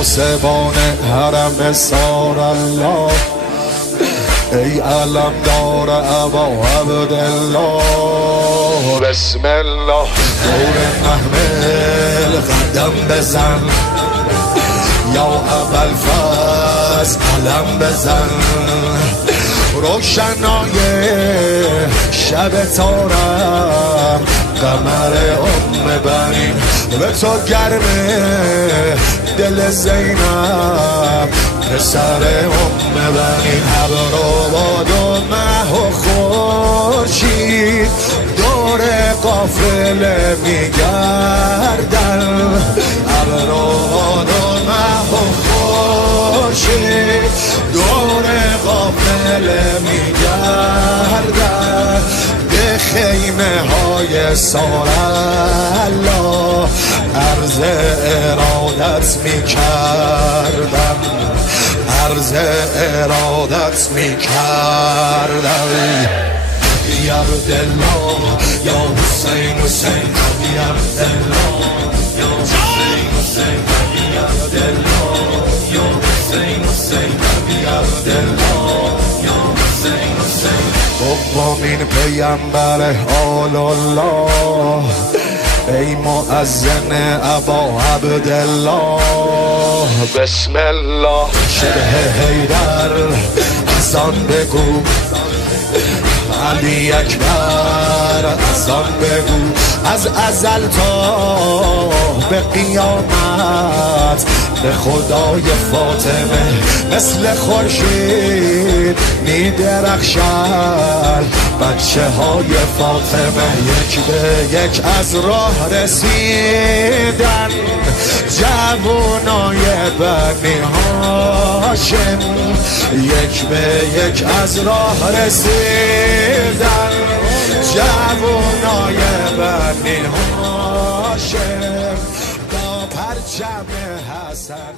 پاسبان حرم سار الله، ای علمدار ابا عبدالله. بسم الله دور محمل قدم بزن، یا ابوالفضل علم بزن. روشنای شب تارم قمر بنین، به تو گرمه دل زینب پسر بنین. ابر و باد و مه و خورشید دور قافله میگردن. ابر و باد و مه و خورشید دور قافله میگردن. به خیمه های سار الله عرض ارادت میکردم، عرض ارادت میکردم. یا عبدالله یا حسین حسین یا عبدالله یا حسین حسین یا عبدالله یا حسین حسین یا عبدالله یا حسین حسین. دومین پیامبر آل الله، ای مؤذن ابا عبدالله. بسم الله شبه حیدر اذان بگو، علی اکبر اذان بگو. از ازل تا به قیامت به خدای فاطمه مثل خورشید میدرخشد بچه های فاطمه. یک به یک از راه رسیدن جوانای بنی هاشم، یک به یک از راه رسیدن جوانای بنی هاشم با پرچم حسن.